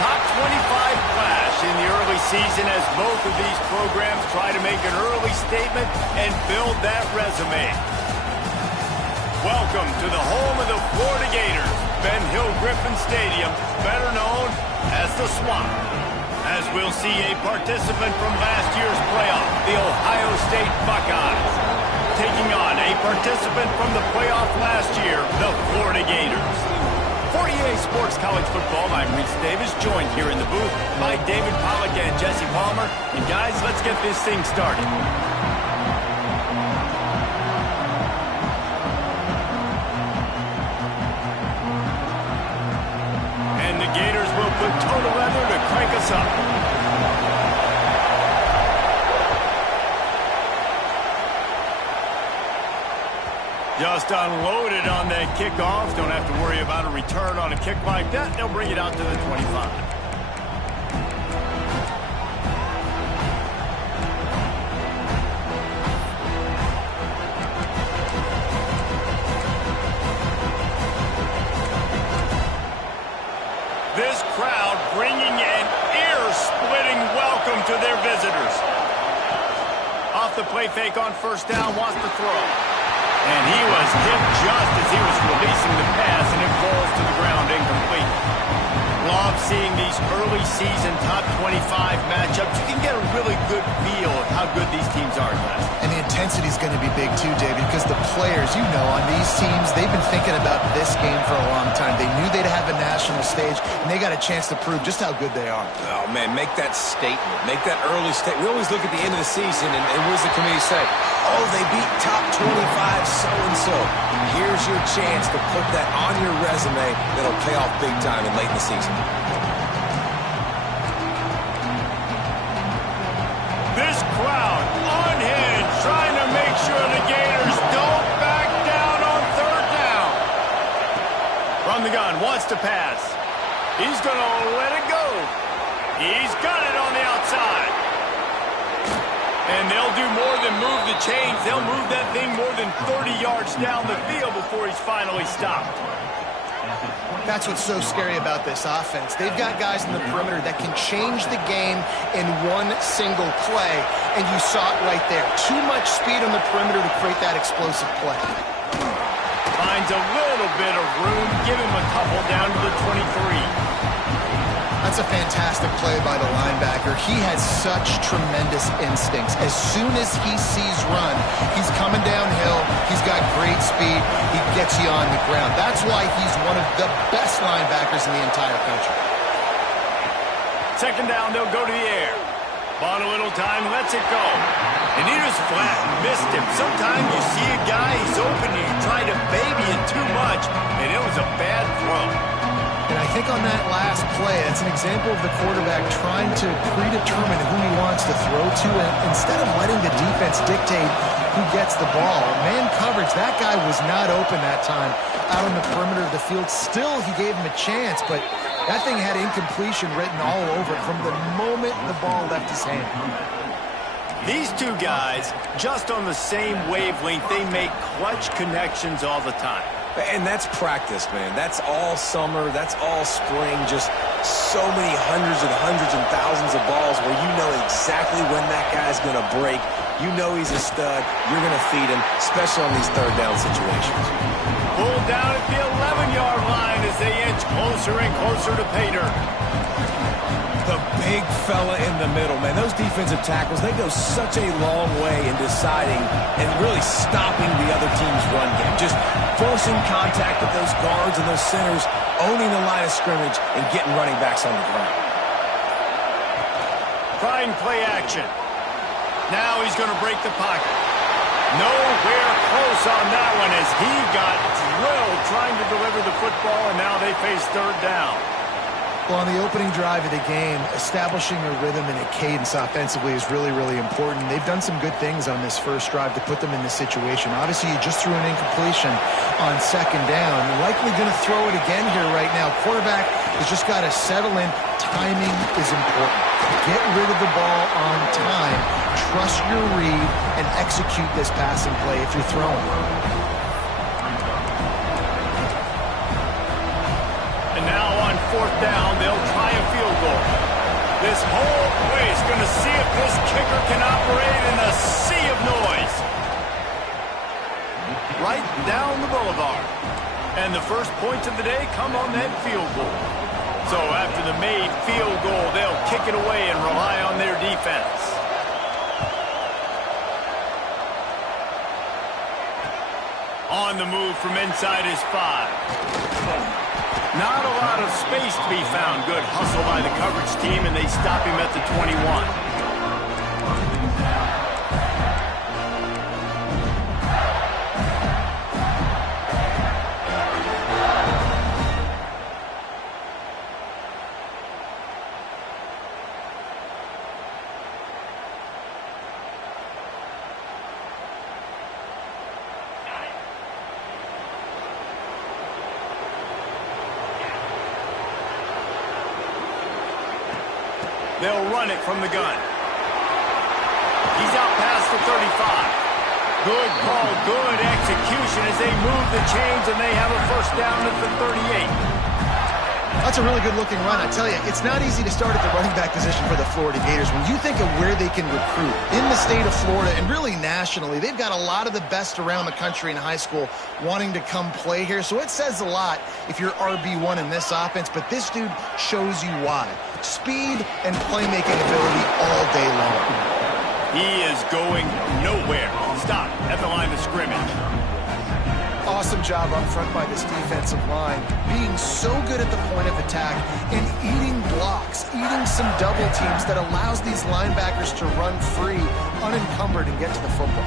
top 25 clash in the early season as both of these programs try to make an early statement and build that resume. Welcome to the home of the Florida Gators, Ben Hill Griffin Stadium, better known as the Swamp. As we'll see a participant from last year's playoff, the Ohio State Buckeyes, taking on a participant from the playoff last year, the Florida Gators. For EA Sports College Football, I'm Reese Davis, joined here in the booth by David Pollack and Jesse Palmer. And guys, let's get this thing started. And the Gators will put total leather to crank us up. Just unloaded on that kickoff. Don't have to worry about a return on a kick like that. They'll bring it out to the 25. This crowd bringing an ear-splitting welcome to their visitors. Off the play fake on first down, wants to throw. And he was hit just as he was releasing the pass, and it falls to the ground incomplete. Love seeing these early season top 25 matchups. You can get a really good feel of how good these teams are, guys. And the intensity is going to be big too, David, because the players, you know, on these teams, they've been thinking about this game for a long time. They knew they'd have a national stage, and they got a chance to prove just how good they are. Oh, man, make that statement. Make that early statement. We always look at the end of the season, and what does the committee say? Oh, they beat top 25 so-and-so. Here's your chance to put that on your resume that'll pay off big time and late in the season. This crowd unhinged, trying to make sure the Gators don't back down on third down. From the gun, wants to pass. He's going to let it go. He's got it on the outside. And they'll do more than move the chains. They'll move that thing more than 30 yards down the field before he's finally stopped. That's what's so scary about this offense. They've got guys in the perimeter that can change the game in one single play, and you saw it right there. Too much speed on the perimeter to create that explosive play. Finds a little bit of room. Give him a couple down to the 23. That's a fantastic play by the linebacker. He has such tremendous instincts. As soon as he sees run, he's coming downhill. He's got great speed. He gets you on the ground. That's why he's one of the best linebackers in the entire country. Second down, they'll go to the air. Bought a little time, lets it go. And he just flat missed him. Sometimes you see a guy, he's open, and you try to baby it too much, and it was a bad throw. And I think on that last play, it's an example of the quarterback trying to predetermine who he wants to throw to, and instead of letting the defense dictate who gets the ball. Man coverage, that guy was not open that time out on the perimeter of the field. Still, he gave him a chance, but that thing had incompletion written all over it from the moment the ball left his hand. These two guys, just on the same wavelength, they make clutch connections all the time. And that's practice, man. That's all summer. That's all spring. Just so many hundreds and thousands of balls where you know exactly when that guy's going to break. You know he's a stud. You're going to feed him, especially on these third down situations. Pulled down at the 11-yard line as they inch closer and closer to pay dirt. The big fella in the middle, man. Those defensive tackles, they go such a long way in deciding and really stopping the other team's run game. Just forcing contact with those guards and those centers, owning the line of scrimmage, and getting running backs on the ground. Trying play action. Now he's going to break the pocket. Nowhere close on that one as he got drilled trying to deliver the football, and now they face third down. Well, on the opening drive of the game, establishing a rhythm and a cadence offensively is really, really important. They've done some good things on this first drive to put them in this situation. Obviously, you just threw an incompletion on second down. You're likely going to throw it again here right now. Quarterback has just got to settle in. Timing is important. Get rid of the ball on time. Trust your read and execute this passing play if you're throwing. And now on fourth down, they'll try a field This whole place going to see if this kicker can operate in a sea of noise. Right down the boulevard. And the first points of the day come on that field goal. So after the made field goal, they'll kick it away and rely on their defense. On the move from inside his 5. Not a lot of space to be found. Good hustle by the coverage team, and they stop him at the 21. They'll run it from the gun. He's out past the 35. Good call, good execution as they move the chains, and they have a first down at the 38. That's a really good-looking run. I tell you, it's not easy to start at the running back position for the Florida Gators. When you think of where they can recruit in the state of Florida and really nationally, they've got a lot of the best around the country in high school wanting to come play here. So it says a lot if you're RB1 in this offense, but this dude shows you why. Speed and playmaking ability all day long. He is going nowhere. Stop at the line of scrimmage. Awesome job up front by this defensive line, being so good at the point of attack and eating blocks, eating some double teams that allows these linebackers to run free, unencumbered, and get to the football.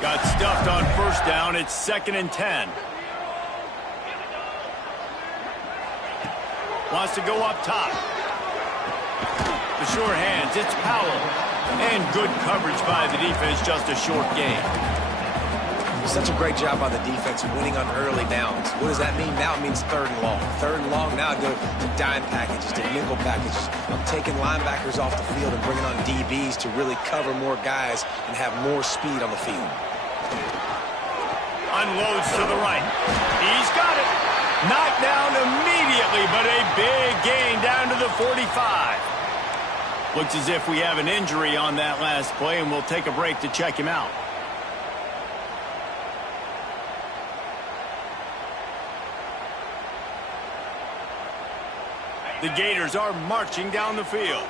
Got stuffed on first down. It's 2nd and 10. Wants to go up top. The short hands. It's Powell. And good coverage by the defense. Just a short gain. Such a great job by the defense winning on early downs. What does that mean? Now it means 3rd and long. 3rd and long, now I go to dime packages, to nickel packages. I'm taking linebackers off the field and bringing on DBs to really cover more guys and have more speed on the field. Unloads to the right. He's got it. Knocked down immediately, but a big gain down to the 45. Looks as if we have an injury on that last play, and we'll take a break to check him out. The Gators are marching down the field.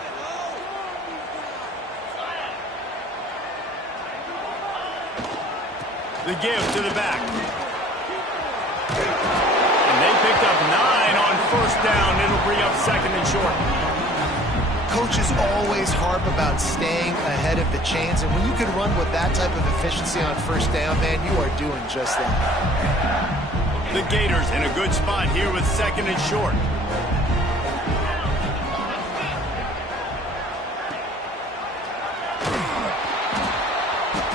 The give to the back. And they picked up 9 on first down. It'll bring up 2nd and short. Coaches always harp about staying ahead of the chains, and when you can run with that type of efficiency on first down, man, you are doing just that. The Gators in a good spot here with 2nd and short.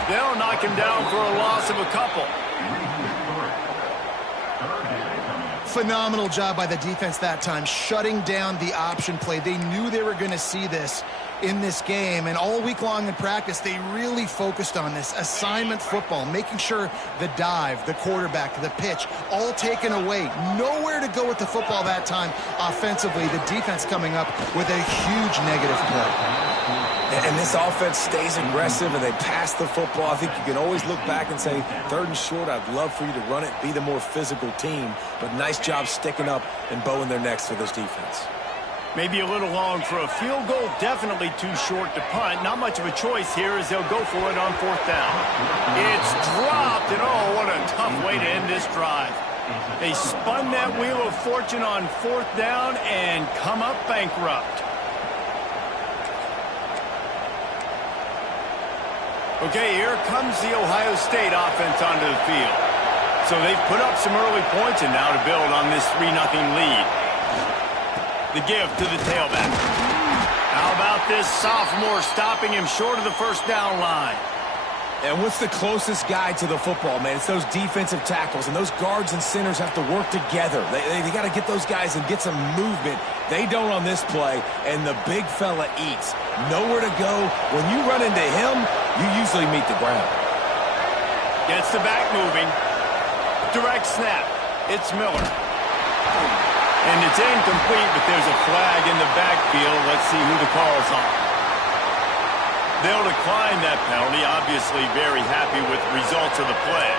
They'll knock him down for a loss of a couple. Phenomenal job by the defense that time, shutting down the option play. They knew they were going to see this in this game, and all week long in practice, they really focused on this assignment football, making sure the dive, the quarterback, the pitch, all taken away. Nowhere to go with the football that time offensively. The defense coming up with a huge negative play. And this offense stays aggressive, and they pass the football. I think you can always look back and say, 3rd and short, I'd love for you to run it, be the more physical team. But nice job sticking up and bowing their necks for this defense. Maybe a little long for a field goal, definitely too short to punt. Not much of a choice here as they'll go for it on 4th down. It's dropped, and oh, what a tough way to end this drive. They spun that wheel of fortune on 4th down and come up bankrupt. Okay, here comes the Ohio State offense onto the field. So they've put up some early points, and now to build on this 3-0 lead. The give to the tailback. How about this sophomore stopping him short of the first down line? And what's the closest guy to the football, man? It's those defensive tackles, and those guards and centers have to work together. They got to get those guys and get some movement. They don't on this play, and the big fella eats. Nowhere to go. When you run into him, you usually meet the ground. Gets the back moving. Direct snap. It's Miller. And it's incomplete, but there's a flag in the backfield. Let's see who the call's on. They'll decline that penalty, obviously very happy with the results of the play.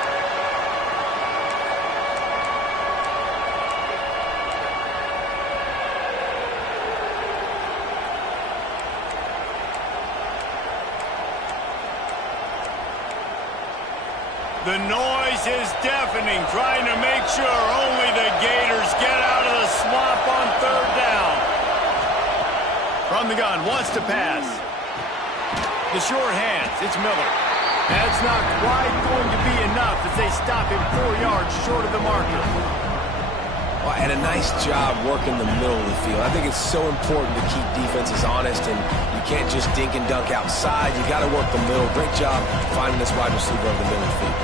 The noise is deafening, trying to make sure only the Gators get out of the swamp on third down. From the gun, wants to pass. The sure hands, it's Miller. That's not quite going to be enough as they stop him 4 yards short of the marker. Well, and a nice job working the middle of the field. I think it's so important to keep defenses honest, and you can't just dink and dunk outside. You got to work the middle. Great job finding this wide receiver over the middle of the field.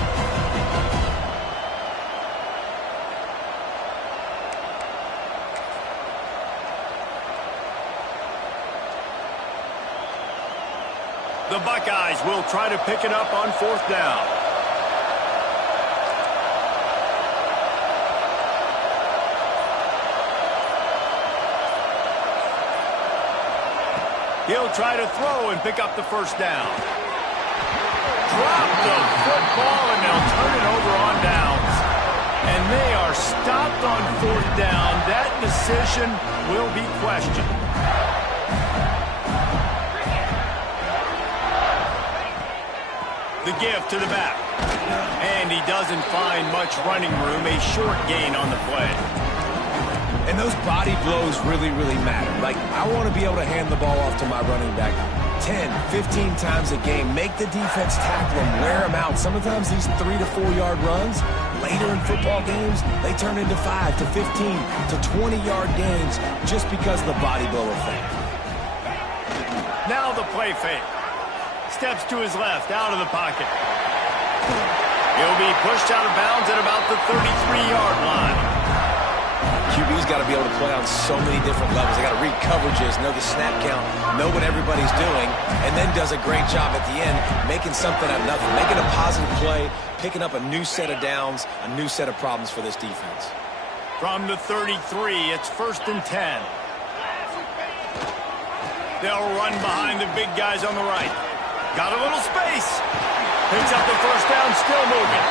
The Buckeyes will try to pick it up on fourth down. He'll try to throw and pick up the first down. Drop the football, and they'll turn it over on downs. And they are stopped on fourth down. That decision will be questioned. The give to the back. And he doesn't find much running room. A short gain on the play. And those body blows really, really matter. Like, I want to be able to hand the ball off to my running back 10, 15 times a game. Make the defense tackle him, wear him out. Sometimes these 3 to 4 yard runs, later in football games, they turn into 5 to 15 to 20 yard gains just because of the body blow effect. Now the play fake. Steps to his left, out of the pocket. He'll be pushed out of bounds at about the 33-yard line. QB's got to be able to play on so many different levels. They got to read coverages, know the snap count, know what everybody's doing, and then does a great job at the end making something out of nothing, making a positive play, picking up a new set of downs, a new set of problems for this defense. From the 33, it's 1st and 10. They'll run behind the big guys on the right. Got a little space. Picks up the first down, still moving.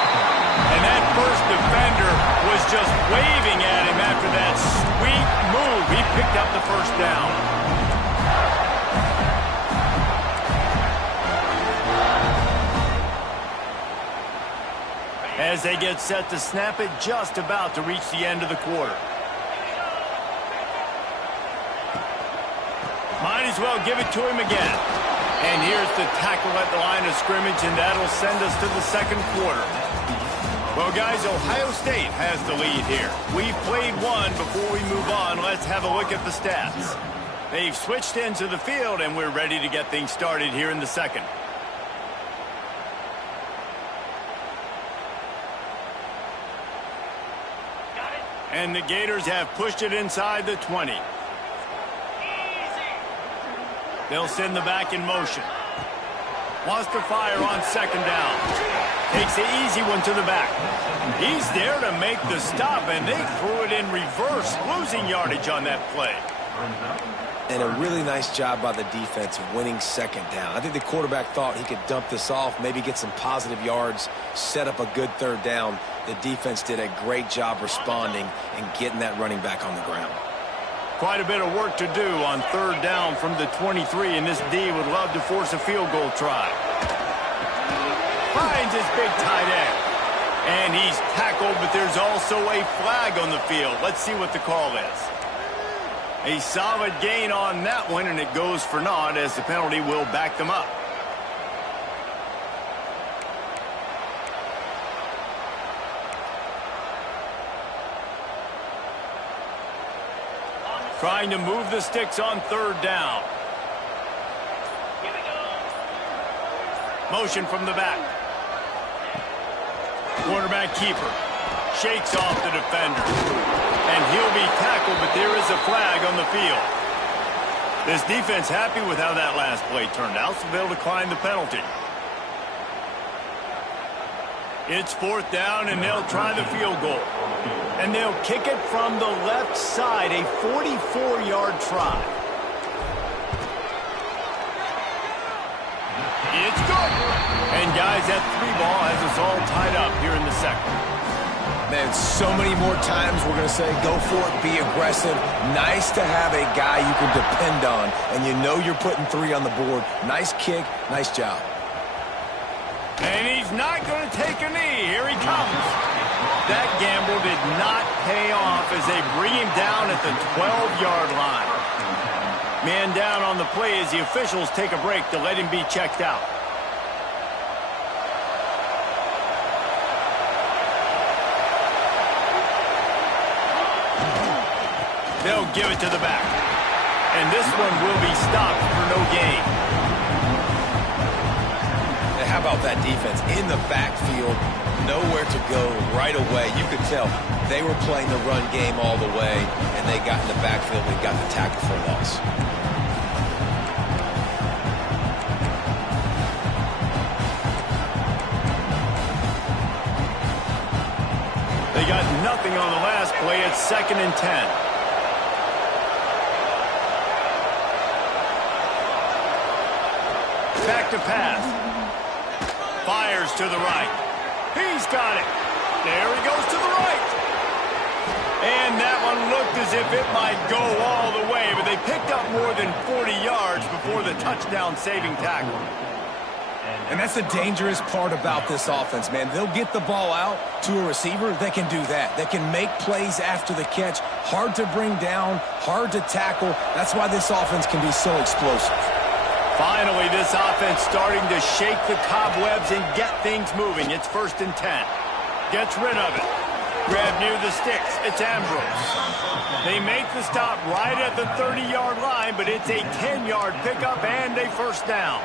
And that first defender was just waving at him after that sweet move. He picked up the first down. As they get set to snap it, just about to reach the end of the quarter. Might as well give it to him again. And here's the tackle at the line of scrimmage, and that'll send us to the second quarter. Well, guys, Ohio State has the lead here. We've played one. Before we move on, let's have a look at the stats. They've switched into the field, and we're ready to get things started here in the second. And the Gators have pushed it inside the 20. They'll send the back in motion. Wants to fire on second down. Takes the easy one to the back. He's there to make the stop, and they threw it in reverse, losing yardage on that play. And a really nice job by the defense winning second down. I think the quarterback thought he could dump this off, maybe get some positive yards, set up a good third down. The defense did a great job responding and getting that running back on the ground. Quite a bit of work to do on third down from the 23, and this D would love to force a field goal try. Finds his big tight end. And he's tackled, but there's also a flag on the field. Let's see what the call is. A solid gain on that one, and it goes for naught as the penalty will back them up. Trying to move the sticks on third down. Motion from the back. Quarterback keeper. Shakes off the defender. And he'll be tackled, but there is a flag on the field. This defense happy with how that last play turned out, so they'll decline the penalty. It's fourth down, and they'll try the field goal. And they'll kick it from the left side, a 44-yard try. It's good. And, guys, that 3-ball has us all tied up here in the second. Man, so many more times we're going to say, go for it, be aggressive. Nice to have a guy you can depend on, and you know you're putting 3 on the board. Nice kick, nice job. And he's not going to take a knee. Here he comes. That gamble did not pay off as they bring him down at the 12-yard line. Man down on the play as the officials take a break to let him be checked out. They'll give it to the back. And this one will be stopped for no gain. How about that defense in the backfield, nowhere to go right away. You could tell they were playing the run game all the way, and they got in the backfield and got the tackle for a loss. They got nothing on the last play. It's 2nd and 10. Back to pass. Fires to the right. He's got it. There he goes to the right. And that one looked as if it might go all the way, but they picked up more than 40 yards before the touchdown-saving tackle. And that's the dangerous part about this offense, man. They'll get the ball out to a receiver. They can do that. They can make plays after the catch. Hard to bring down, hard to tackle. That's why this offense can be so explosive. Finally, this offense starting to shake the cobwebs and get things moving. It's 1st and 10. Gets rid of it. Grab near the sticks. It's Ambrose. They make the stop right at the 30-yard line, but it's a 10-yard pickup and a first down.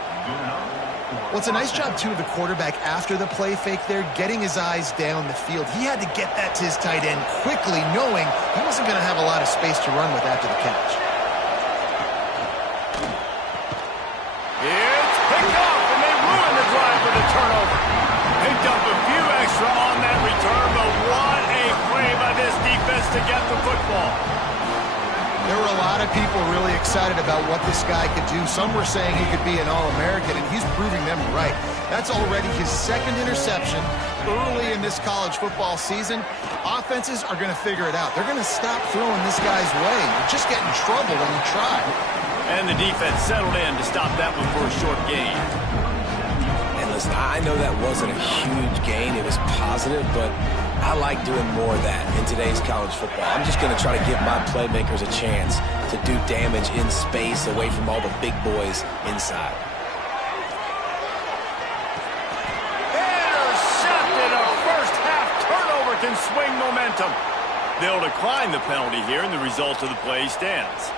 Well, it's a nice job, too, of the quarterback after the play fake there, getting his eyes down the field. He had to get that to his tight end quickly, knowing he wasn't going to have a lot of space to run with after the catch. It's picked off, and they ruin the drive with a turnover. Picked up a few extra on that return, but what a play by this defense to get the football. There were a lot of people really excited about what this guy could do. Some were saying he could be an All-American, and he's proving them right. That's already his 2nd interception early in this college football season. Offenses are going to figure it out. They're going to stop throwing this guy's way. You just get in trouble when you try. And the defense settled in to stop that one for a short gain. And listen, I know that wasn't a huge gain. It was positive, but I like doing more of that in today's college football. I'm just going to try to give my playmakers a chance to do damage in space away from all the big boys inside. Intercepted. A first-half turnover can swing momentum. They'll decline the penalty here, and the result of the play stands.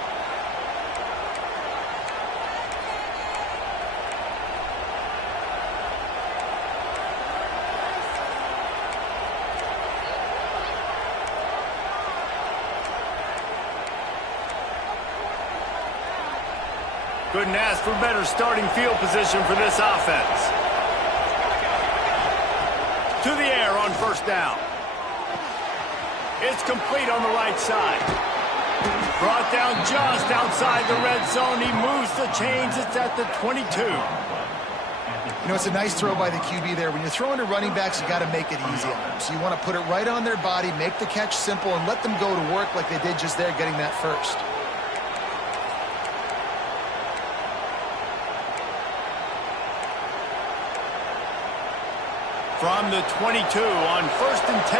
Couldn't ask for better starting field position for this offense. To the air on first down. It's complete on the right side. Brought down just outside the red zone. He moves the chains. It's at the 22. You know, it's a nice throw by the QB there. When you're throwing to running backs, you got to make it easy on them. So you want to put it right on their body, make the catch simple, and let them go to work like they did just there, getting that first. From the 22 on 1st and 10.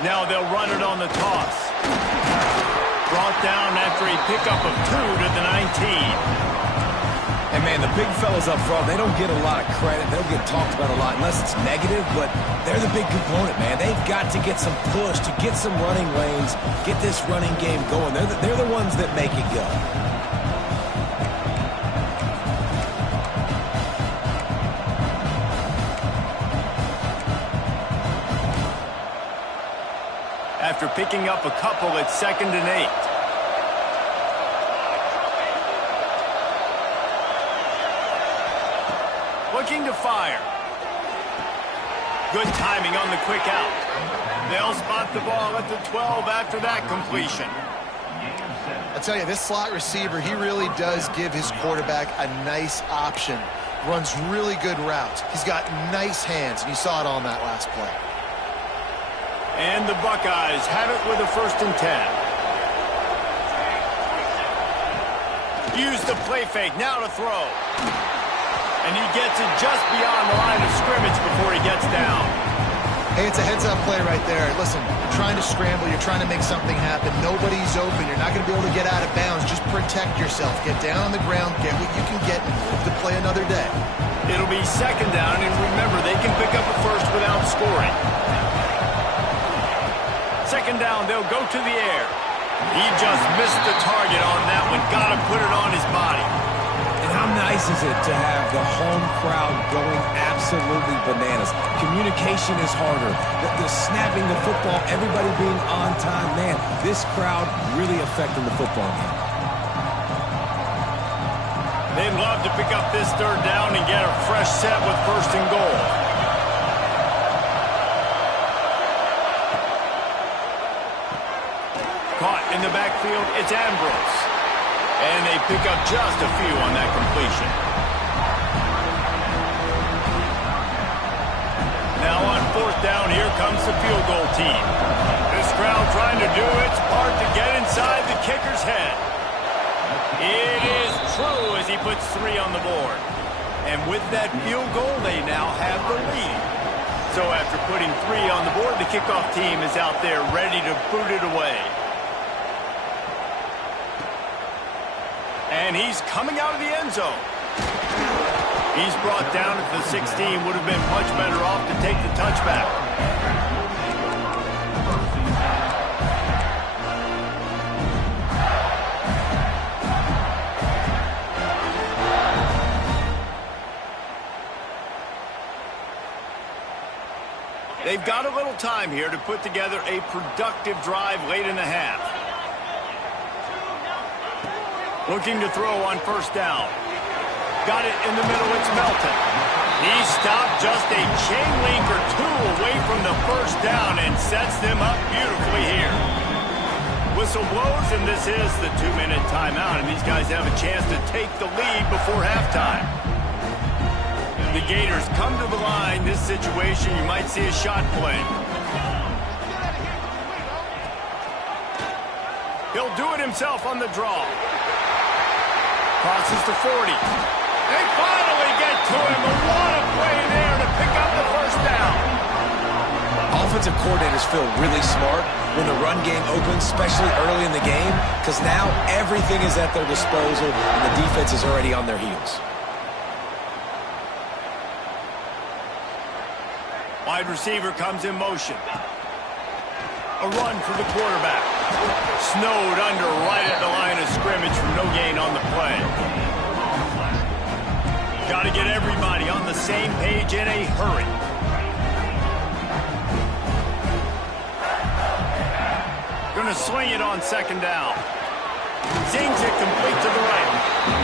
Now they'll run it on the toss. Brought down after a pickup of 2 to the 19. And, man, the big fellas up front, they don't get a lot of credit. They don't get talked about a lot unless it's negative, but they're the big component, man. They've got to get some push, to get some running lanes, get this running game going. They're the ones that make it go. After picking up a couple, it's 2nd and 8. Looking to fire. Good timing on the quick out. They'll spot the ball at the 12 after that completion. I'll tell you, this slot receiver, he really does give his quarterback a nice option. Runs really good routes. He's got nice hands, and you saw it on that last play. And the Buckeyes have it with a 1st and 10. Use the play fake, now to throw. And he gets it just beyond the line of scrimmage before he gets down. Hey, it's a heads-up play right there. Listen, you're trying to scramble. You're trying to make something happen. Nobody's open. You're not going to be able to get out of bounds. Just protect yourself. Get down on the ground. Get what you can get and move the play another day. It'll be 2nd down, and remember, they can pick up a first without scoring. 2nd down, they'll go to the air. He just missed the target on that one. Got to put it on his body. And how nice is it to have the home crowd going absolutely bananas? Communication is harder. The snapping the football, everybody being on time. Man, this crowd really affecting the football game. They'd love to pick up this 3rd down and get a fresh set with 1st and goal. Caught in the backfield, it's Ambrose. And they pick up just a few on that completion. Now on 4th down, here comes the field goal team. This crowd trying to do its part to get inside the kicker's head. It is true as he puts 3 on the board. And with that field goal, they now have the lead. So after putting 3 on the board, the kickoff team is out there ready to boot it away. And he's coming out of the end zone. He's brought down at the 16. Would have been much better off to take the touchback. They've got a little time here to put together a productive drive late in the half. Looking to throw on 1st down. Got it in the middle, it's Melton. He stopped just a chain link or 2 away from the 1st down and sets them up beautifully here. Whistle blows, and this is the 2-minute timeout, and these guys have a chance to take the lead before halftime. The Gators come to the line. This situation, you might see a shot play. He'll do it himself on the draw. Crosses to 40. They finally get to him. A lot of play there to pick up the 1st down. Offensive coordinators feel really smart when the run game opens, especially early in the game, because now everything is at their disposal and the defense is already on their heels. Wide receiver comes in motion. A run for the quarterback. Snowed under right at the line of scrimmage for no gain on the play. Got to get everybody on the same page in a hurry. Going to swing it on 2nd down. Zings it complete to the right.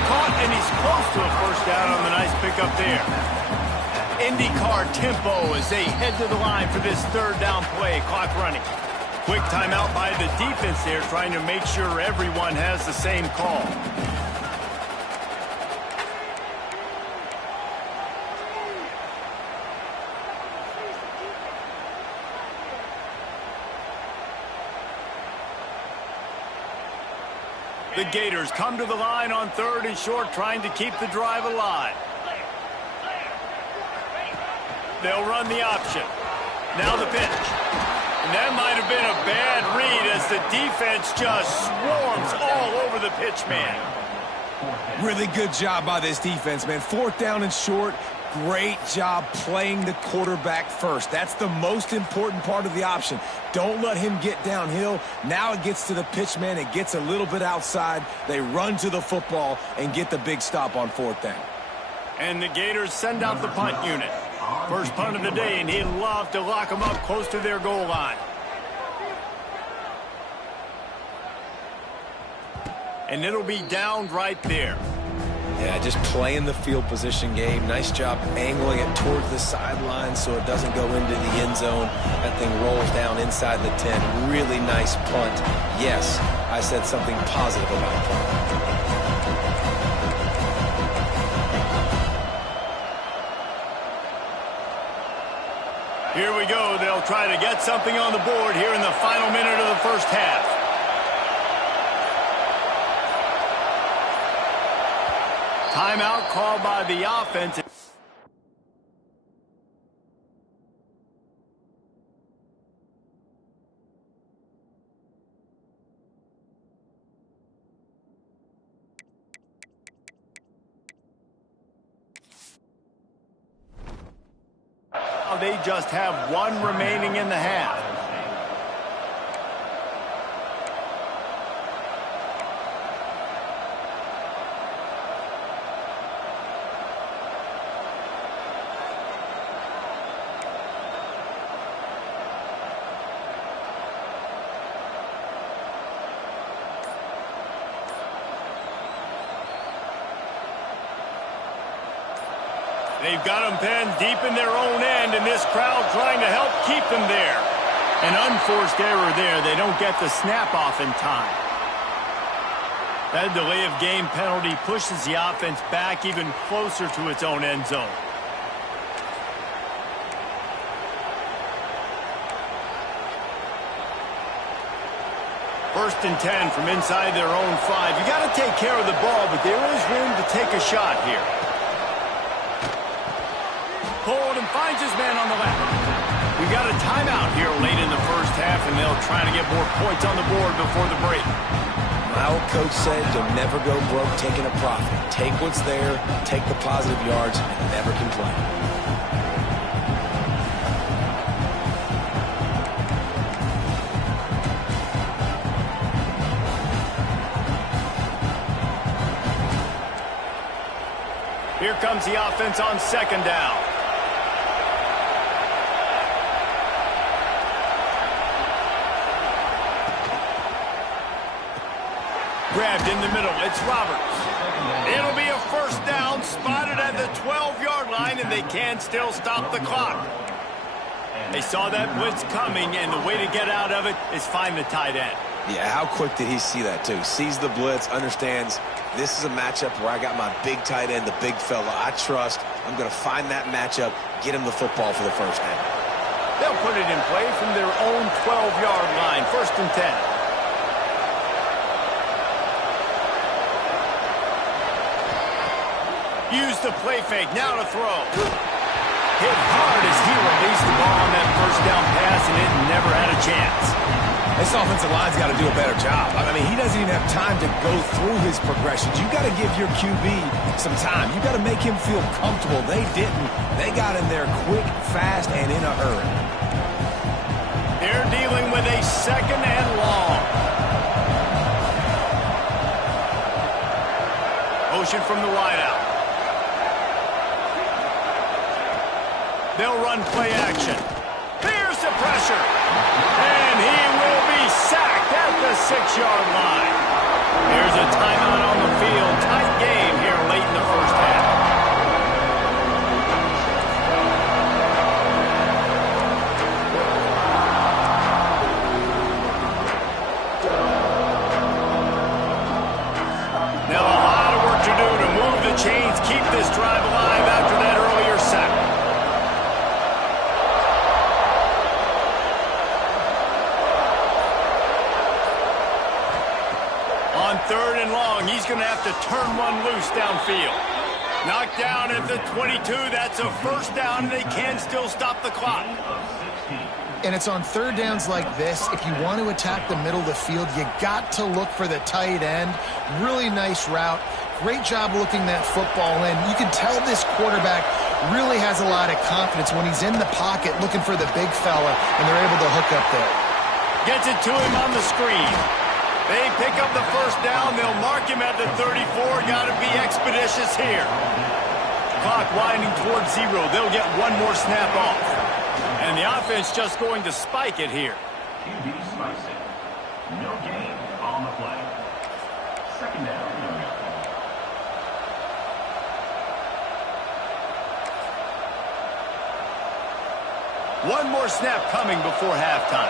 Caught, and he's close to a 1st down on the nice pickup there. IndyCar tempo as they head to the line for this 3rd down play. Clock running. Quick timeout by the defense there, trying to make sure everyone has the same call. The Gators come to the line on 3rd and short, trying to keep the drive alive. They'll run the option. Now the pitch. And that might have been a bad read as the defense just swarms all over the pitch man. Really good job by this defense, man. 4th down and short. Great job playing the quarterback first. That's the most important part of the option. Don't let him get downhill. Now it gets to the pitch man. It gets a little bit outside. They run to the football and get the big stop on 4th down. And the Gators send out the punt unit. First punt of the day, and he'd love to lock them up close to their goal line. And it'll be downed right there. Yeah, just playing the field position game. Nice job angling it towards the sideline so it doesn't go into the end zone. That thing rolls down inside the 10. Really nice punt. Yes, I said something positive about punt. Here we go. They'll try to get something on the board here in the final minute of the first half. Timeout called by the offense. They just have one remaining in the half. They've got them pinned deep in their own end, and this crowd trying to help keep them there. An unforced error there. They don't get the snap off in time. That delay of game penalty pushes the offense back even closer to its own end zone. First and 10 from inside their own 5. You got to take care of the ball, but there is room to take a shot here. Pulled and finds his man on the left. We've got a timeout here late in the first half, and they'll try to get more points on the board before the break. My old coach said you'll never go broke taking a profit. Take what's there, take the positive yards, and never complain. Here comes the offense on second down. Grabbed in the middle. It's Roberts. It'll be a first down, spotted at the 12-yard line, and they can still stop the clock. They saw that blitz coming, and the way to get out of it is find the tight end. Yeah, how quick did he see that, too? Sees the blitz, understands this is a matchup where I got my big tight end, the big fella I trust. I'm going to find that matchup, get him the football for the first down. They'll put it in play from their own 12-yard line, first and 10. Use the play fake, now to throw. Hit hard as he released the ball on that first down pass, and it never had a chance. This offensive line's got to do a better job. I mean, he doesn't even have time to go through his progressions. You got to give your QB some time. You got to make him feel comfortable. They didn't. They got in there quick, fast, and in a hurry. They're dealing with a second and long. Motion from the wideout. They'll run play action. Here's the pressure. And he will be sacked at the 6-yard line. There's a timeout on the field. Tight game here late in the first half. Now a lot of work to do to move the chains, keep this drive alive after that earlier sack. On third and long, he's going to have to turn one loose downfield. Knocked down at the 22. That's a first down, and they can still stop the clock. And it's on third downs like this, if you want to attack the middle of the field, you got to look for the tight end. Really nice route. Great job looking that football in. You can tell this quarterback really has a lot of confidence when he's in the pocket looking for the big fella, and they're able to hook up there. Gets it to him on the screen. They pick up the first down. They'll mark him at the 34. Got to be expeditious here. Clock winding towards 0. They'll get one more snap off. And the offense just going to spike it here. QB spikes it. No gain on the play. Second down. One more snap coming before halftime.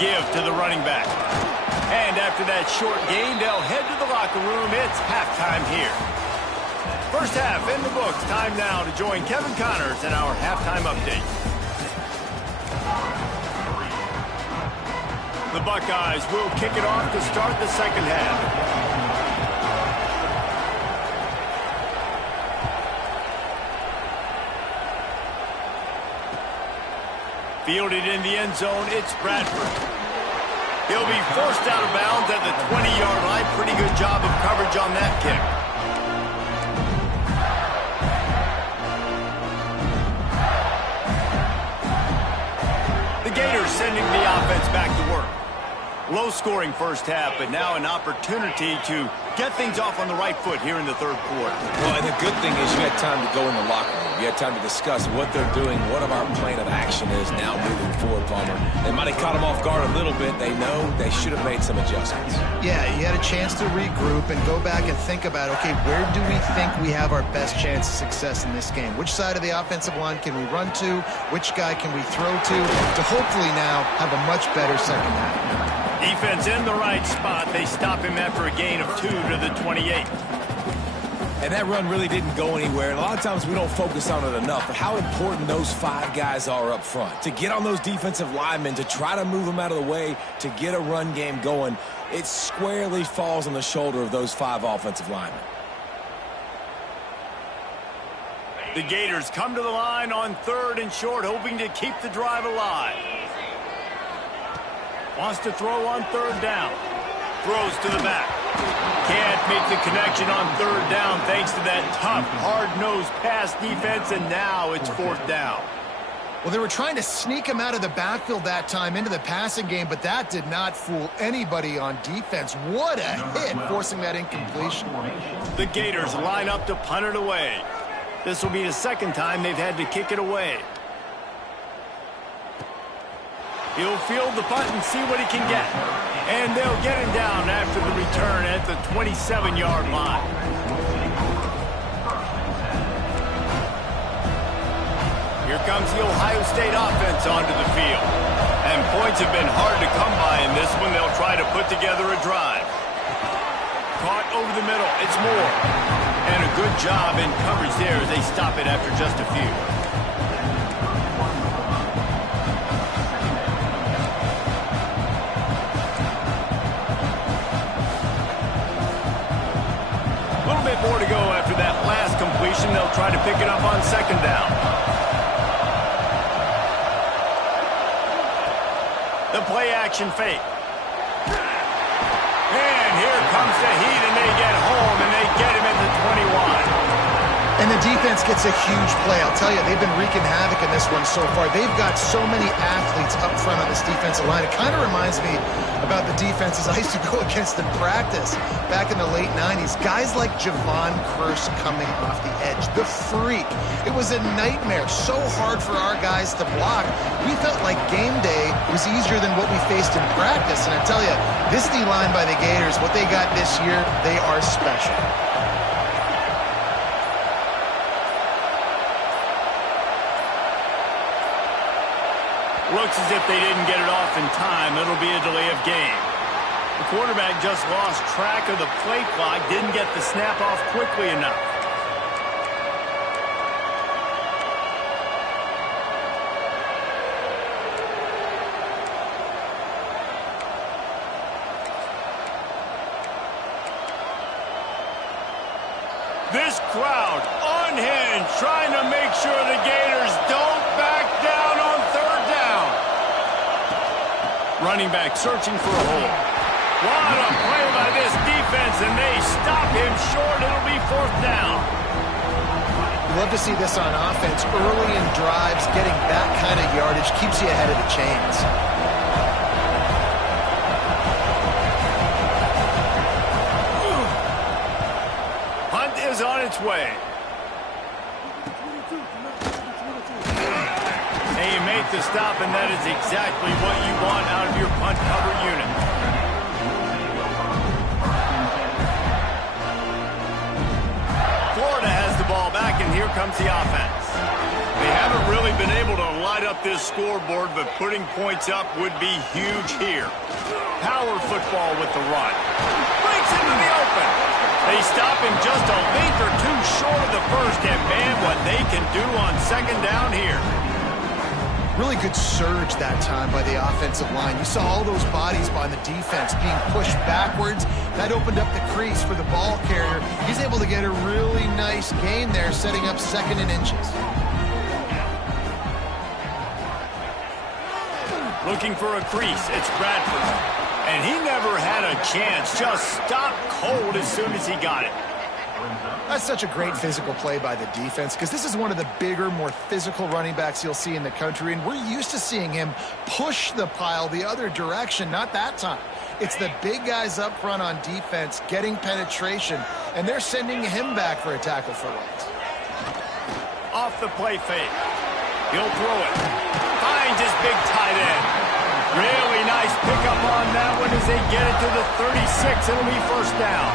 Give to the running back. And after that short gain, they'll head to the locker room. It's halftime here. First half in the books. Time now to join Kevin Connors in our halftime update. The Buckeyes will kick it off to start the second half. Fielded in the end zone, it's Bradford. He'll be forced out of bounds at the 20-yard line. Pretty good job of coverage on that kick. The Gators sending the offense back to work. Low-scoring first half, but now an opportunity to get things off on the right foot here in the third quarter. Well, and the good thing is you had time to go in the locker room. You had time to discuss what they're doing, what our plan of action is now moving forward, Palmer. They might have caught them off guard a little bit. They know they should have made some adjustments. Yeah, you had a chance to regroup and go back and think about, okay, where do we think we have our best chance of success in this game? Which side of the offensive line can we run to? Which guy can we throw to hopefully now have a much better second half? Defense in the right spot. They stop him after a gain of 2 to the 28. And that run really didn't go anywhere. And a lot of times we don't focus on it enough, but how important those 5 guys are up front. To get on those defensive linemen, to try to move them out of the way, to get a run game going, it squarely falls on the shoulder of those 5 offensive linemen. The Gators come to the line on 3rd and short, hoping to keep the drive alive. Wants to throw on 3rd down. Throws to the back. Can't make the connection on 3rd down thanks to that tough, hard-nosed pass defense, and now it's 4th down. Well, they were trying to sneak him out of the backfield that time into the passing game, but that did not fool anybody on defense. What a hit, forcing that incompletion. The Gators line up to punt it away. This will be the second time they've had to kick it away. He'll field the punt and see what he can get. And they'll get him down after the return at the 27-yard line. Here comes the Ohio State offense onto the field. And points have been hard to come by in this one. They'll try to put together a drive. Caught over the middle. It's Moore. And a good job in coverage there as they stop it after just a few. More to go after that last completion. They'll try to pick it up on 2nd down. The play action fake. And here comes the heat, and they get home, and they get him at the 21. And the defense gets a huge play. I'll tell you, they've been wreaking havoc in this one so far. They've got so many athletes up front on this defensive line. It kind of reminds me about the defenses I used to go against in practice back in the late 90s. Guys like Javon Curse coming off the edge. The freak. It was a nightmare. So hard for our guys to block. We felt like game day was easier than what we faced in practice. And I tell you, this D-line by the Gators, what they got this year, they are special. Looks as if they didn't get it off in time. It'll be a delay of game. The quarterback just lost track of the play clock, didn't get the snap off quickly enough. This crowd unhinged, trying to make sure the Gators don't back down on 3rd down. Running back searching for a hole. What a play by this defense, and they stop him short. It'll be 4th down. You love to see this on offense. Early in drives, getting that kind of yardage keeps you ahead of the chains. Hunt is on its way. A make the stop, and that is exactly what you want out of your punt cover unit. Florida has the ball back, and here comes the offense. They haven't really been able to light up this scoreboard, but putting points up would be huge here. Power football with the run. Breaks into the open. They stop him just a length or two short of the first, and man, what they can do on second down here. Really good surge that time by the offensive line. You saw all those bodies by the defense being pushed backwards. That opened up the crease for the ball carrier. He's able to get a really nice gain there, setting up 2nd and inches. Looking for a crease, it's Bradford. And he never had a chance, just stopped cold as soon as he got it. That's such a great physical play by the defense because this is one of the bigger, more physical running backs you'll see in the country, and we're used to seeing him push the pile the other direction, not that time. It's the big guys up front on defense getting penetration, and they're sending him back for a tackle for loss. Off the play fake. He'll throw it. Finds his big tight end. Really nice pickup on that one as they get it to the 36. It'll be first down.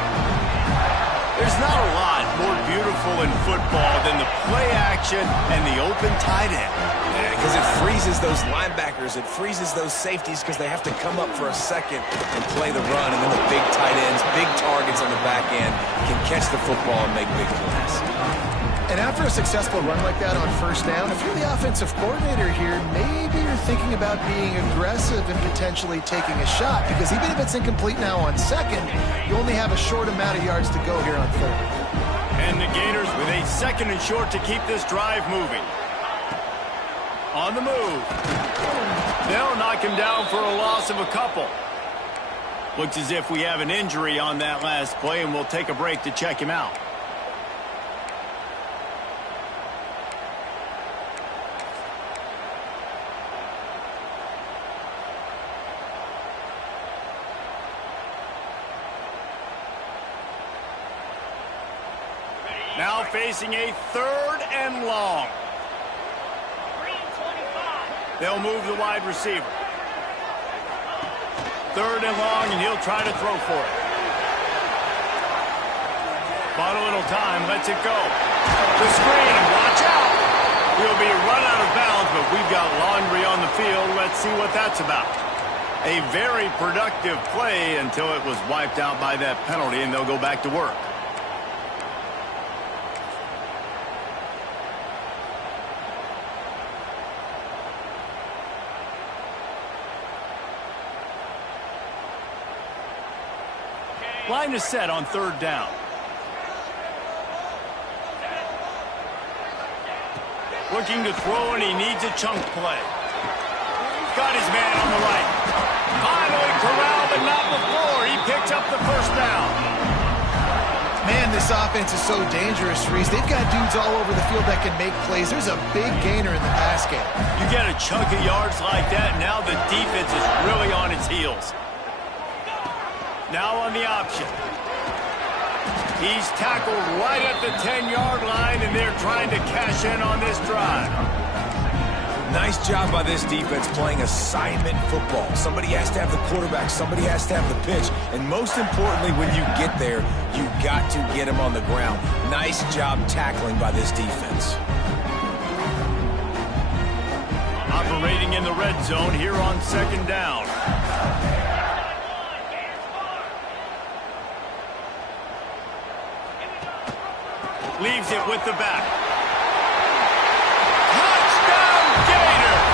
There's not a lot more beautiful in football than the play action and the open tight end. Yeah, because it freezes those linebackers. It freezes those safeties because they have to come up for a second and play the run. And then the big tight ends, big targets on the back end can catch the football and make big plays. And after a successful run like that on first down, if you're the offensive coordinator here, maybe you're thinking about being aggressive and potentially taking a shot, because even if it's incomplete now on second, you only have a short amount of yards to go here on third. And the Gators with a 2nd and short to keep this drive moving. On the move. They'll knock him down for a loss of a couple. Looks as if we have an injury on that last play, and we'll take a break to check him out. Now facing a 3rd and long. They'll move the wide receiver. 3rd and long, and he'll try to throw for it. Bought a little time, lets it go. The screen, watch out! He'll be run out of bounds, but we've got laundry on the field. Let's see what that's about. A very productive play until it was wiped out by that penalty, and they'll go back to work. Line is set on 3rd down. Looking to throw, and he needs a chunk play. Got his man on the right. Finally corralled, but not before. He picks up the first down. Man, this offense is so dangerous, Reese. They've got dudes all over the field that can make plays. There's a big gainer in the pass game. You get a chunk of yards like that, now the defense is really on its heels. Now on the option. He's tackled right at the 10-yard line, and they're trying to cash in on this drive. Nice job by this defense playing assignment football. Somebody has to have the quarterback. Somebody has to have the pitch. And most importantly, when you get there, you got to get him on the ground. Nice job tackling by this defense. Operating in the red zone here on 2nd down. Leaves it with the back. Touchdown, Gators!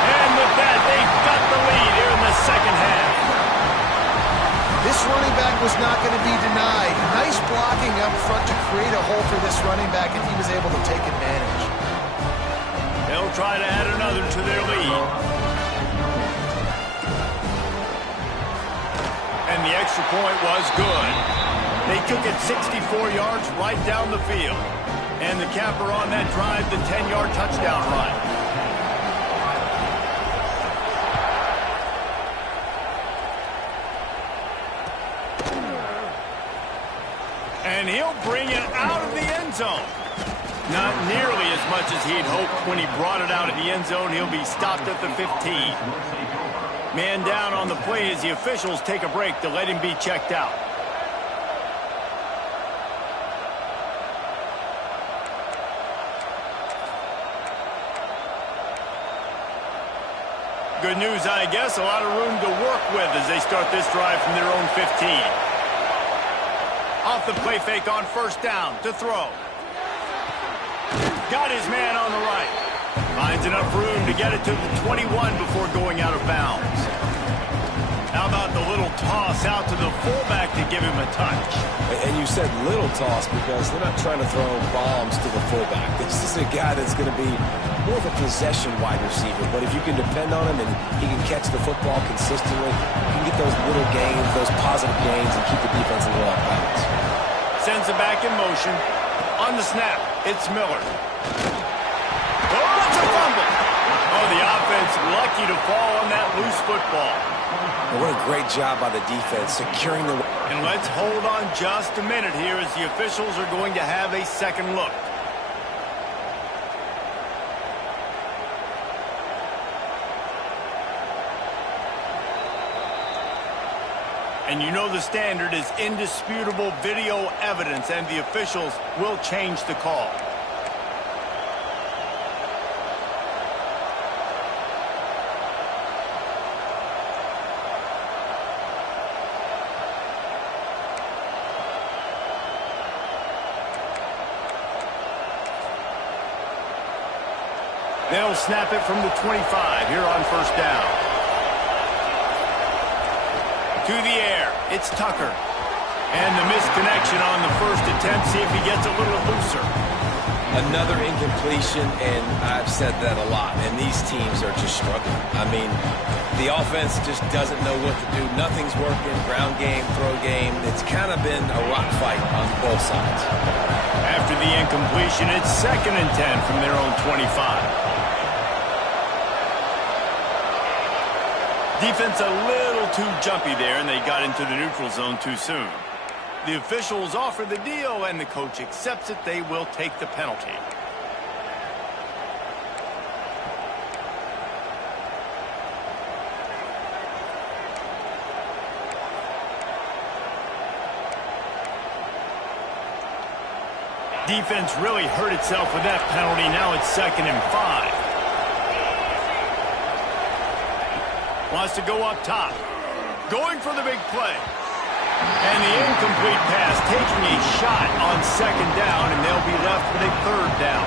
And with that, they've got the lead here in the 2nd half. This running back was not going to be denied. Nice blocking up front to create a hole for this running back, and he was able to take advantage. They'll try to add another to their lead. And the extra point was good. They took it 64 yards right down the field. And the capper on that drive, the 10-yard touchdown run. And he'll bring it out of the end zone. Not nearly as much as he'd hoped when he brought it out in the end zone. He'll be stopped at the 15. Man down on the play as the officials take a break to let him be checked out. Good news, I guess. A lot of room to work with as they start this drive from their own 15. Off the play fake on first down to throw. Got his man on the right. Finds enough room to get it to the 21 before going out of bounds. How about the little toss out to the fullback to give him a touch? And you said little toss because they're not trying to throw bombs to the fullback. This is a guy that's going to be more of a possession wide receiver. But if you can depend on him and he can catch the football consistently, you can get those little gains, those positive gains, and keep the defense a little off balance. Sends it back in motion. On the snap, it's Miller. Oh, it's a fumble. Oh, the offense lucky to fall on that loose football. Well, what a great job by the defense securing the... And let's hold on just a minute here as the officials are going to have a second look. And you know the standard is indisputable video evidence, and the officials will change the call. They'll snap it from the 25 here on first down. To the air, it's Tucker. And the misconnection on the first attempt. See if he gets a little looser. Another incompletion, and I've said that a lot, and these teams are just struggling. I mean, the offense just doesn't know what to do. Nothing's working, ground game, throw game. It's kind of been a rock fight on both sides. After the incompletion, it's 2nd and 10 from their own 25. Defense a little too jumpy there, and they got into the neutral zone too soon. The officials offer the deal, and the coach accepts it. They will take the penalty. Defense really hurt itself with that penalty. Now it's 2nd and 5. Wants to go up top. Going for the big play. And the incomplete pass, taking a shot on 2nd down, and they'll be left with a 3rd down.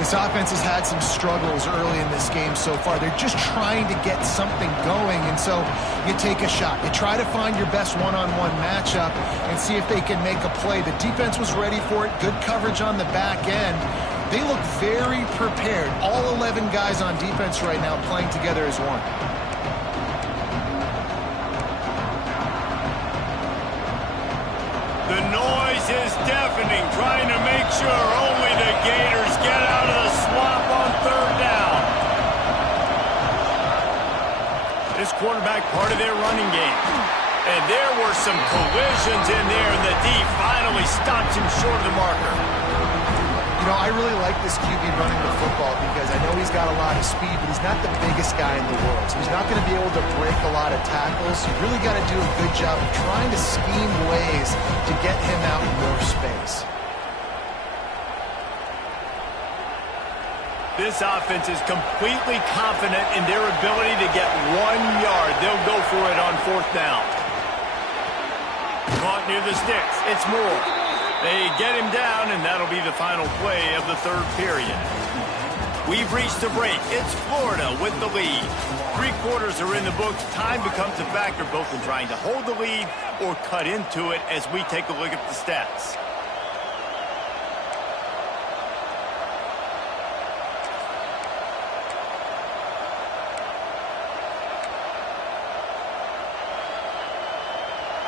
This offense has had some struggles early in this game so far. They're just trying to get something going, and so you take a shot. You try to find your best one-on-one matchup and see if they can make a play. The defense was ready for it. Good coverage on the back end. They look very prepared. All 11 guys on defense right now playing together as one. The noise is deafening, trying to make sure only the Gators get out of the swamp on 3rd down. This quarterback part of their running game. And there were some collisions in there, and the D finally stops him short of the marker. You know, I really like this QB running the football because I know he's got a lot of speed, but he's not the biggest guy in the world. So he's not going to be able to break a lot of tackles. You really got to do a good job of trying to scheme ways to get him out in more space. This offense is completely confident in their ability to get 1 yard. They'll go for it on 4th down. Caught near the sticks. It's Moore. They get him down, and that'll be the final play of the 3rd period. We've reached a break. It's Florida with the lead. 3 quarters are in the books. Time becomes a factor both in trying to hold the lead or cut into it as we take a look at the stats.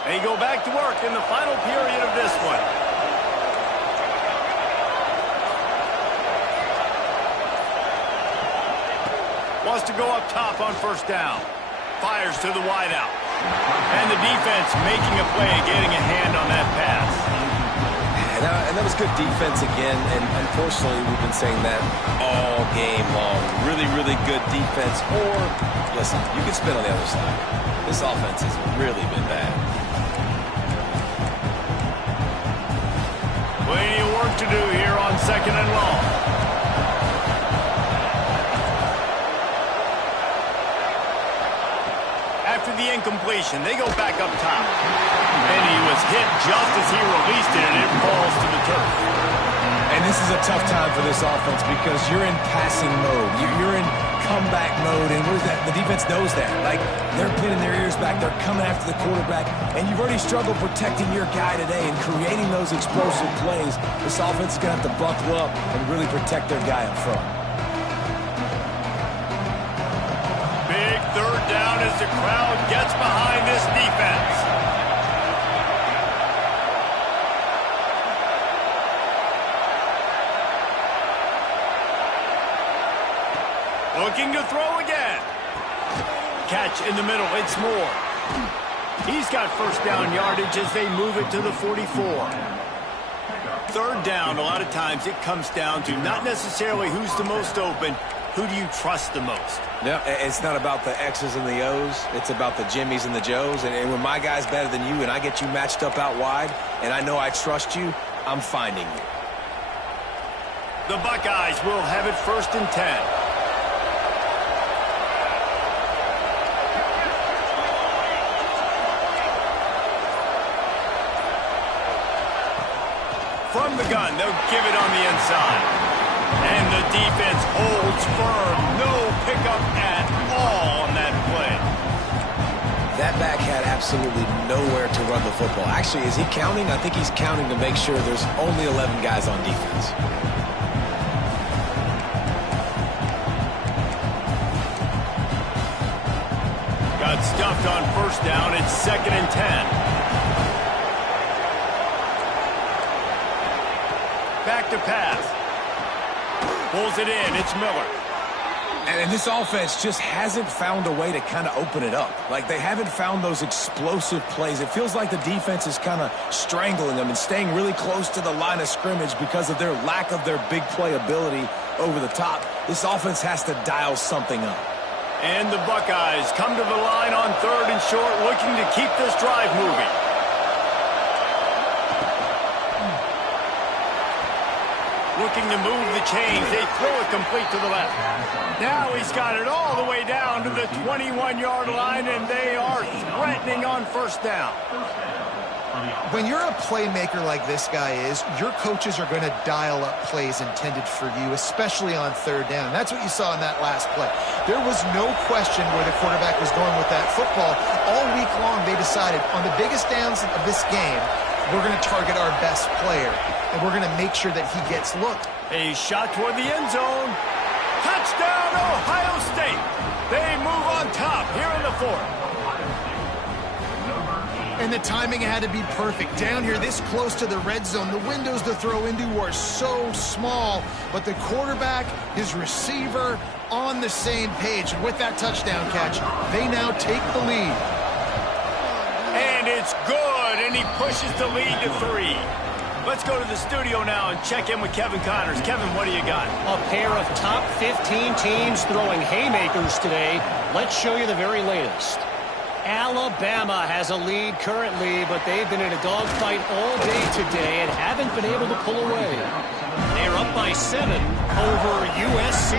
They go back to work in the final period of this one. Wants to go up top on 1st down. Fires to the wideout. And the defense making a play, getting a hand on that pass. And that was good defense again, and unfortunately, we've been saying that all game long. Really, really good defense. Or, listen, you can spin on the other side. This offense has really been bad. Plenty of work to do here on 2nd and long. After the incompletion, they go back up top. And he was hit just as he released it, and it falls to the turf. And this is a tough time for this offense because you're in passing mode. You're in comeback mode, and what is that? The defense knows that. Like, they're pinning their ears back. They're coming after the quarterback, and you've already struggled protecting your guy today and creating those explosive plays. This offense is going to have to buckle up and really protect their guy up front. Big 3rd down as the crowd gets behind this defense. Looking to throw again. Catch in the middle. It's Moore. He's got 1st down yardage as they move it to the 44. 3rd down, a lot of times it comes down to not necessarily who's the most open, who do you trust the most? Yeah, it's not about the X's and the O's. It's about the Jimmies and the Joes. And when my guy's better than you and I get you matched up out wide and I know I trust you, I'm finding you. The Buckeyes will have it 1st and 10. From the gun, they'll give it on the inside. And the defense holds firm. No pickup at all on that play. That back had absolutely nowhere to run the football. Actually, is he counting? I think he's counting to make sure there's only 11 guys on defense. Got stuffed on 1st down. It's 2nd and 10. Back to pass. Pulls it in. It's Miller. And this offense just hasn't found a way to kind of open it up. Like, they haven't found those explosive plays. It feels like the defense is kind of strangling them and staying really close to the line of scrimmage because of their lack of their big play ability over the top. This offense has to dial something up. And the Buckeyes come to the line on 3rd and short, looking to keep this drive moving. Looking to move the chains. They throw it complete to the left. Now he's got it all the way down to the 21-yard line, and they are threatening on 1st down. When you're a playmaker like this guy is, your coaches are going to dial up plays intended for you, especially on 3rd down. That's what you saw in that last play. There was no question where the quarterback was going with that football. All week long, they decided on the biggest downs of this game, we're going to target our best player, and we're going to make sure that he gets looked. A shot toward the end zone. Touchdown, Ohio State. They move on top here in the 4th. And the timing had to be perfect. Down here, this close to the red zone, the windows to throw into are so small, but the quarterback, his receiver, on the same page. And with that touchdown catch, they now take the lead. And it's good, and he pushes the lead to 3. Let's go to the studio now and check in with Kevin Connors. Kevin, what do you got? A pair of top 15 teams throwing haymakers today. Let's show you the very latest. Alabama has a lead currently, but they've been in a dogfight all day today and haven't been able to pull away. They're up by 7 over USC.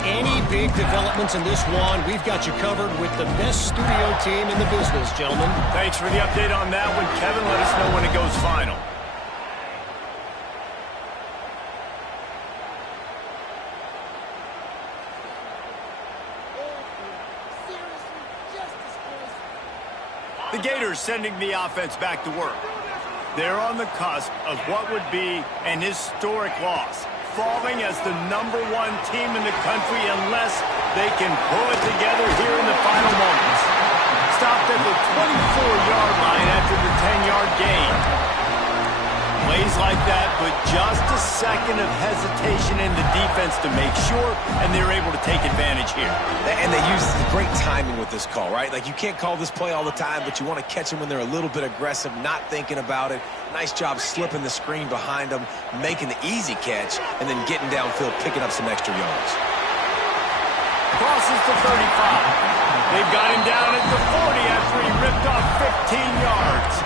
Any big developments in this one, we've got you covered with the best studio team in the business, gentlemen. Thanks for the update on that one, Kevin. Let us know when it goes final. The Gators sending the offense back to work. They're on the cusp of what would be an historic loss, falling as the #1 team in the country unless they can pull it together here in the final moments. Stopped at the 24-yard line after the 10-yard gain. Plays like that, but just a second of hesitation in the defense to make sure, and they're able to take advantage here. And they use great timing with this call, right? Like, you can't call this play all the time, but you want to catch them when they're a little bit aggressive, not thinking about it. Nice job slipping the screen behind them, making the easy catch, and then getting downfield, picking up some extra yards. Crosses the 35. They've got him down at the 40 after he ripped off 15 yards.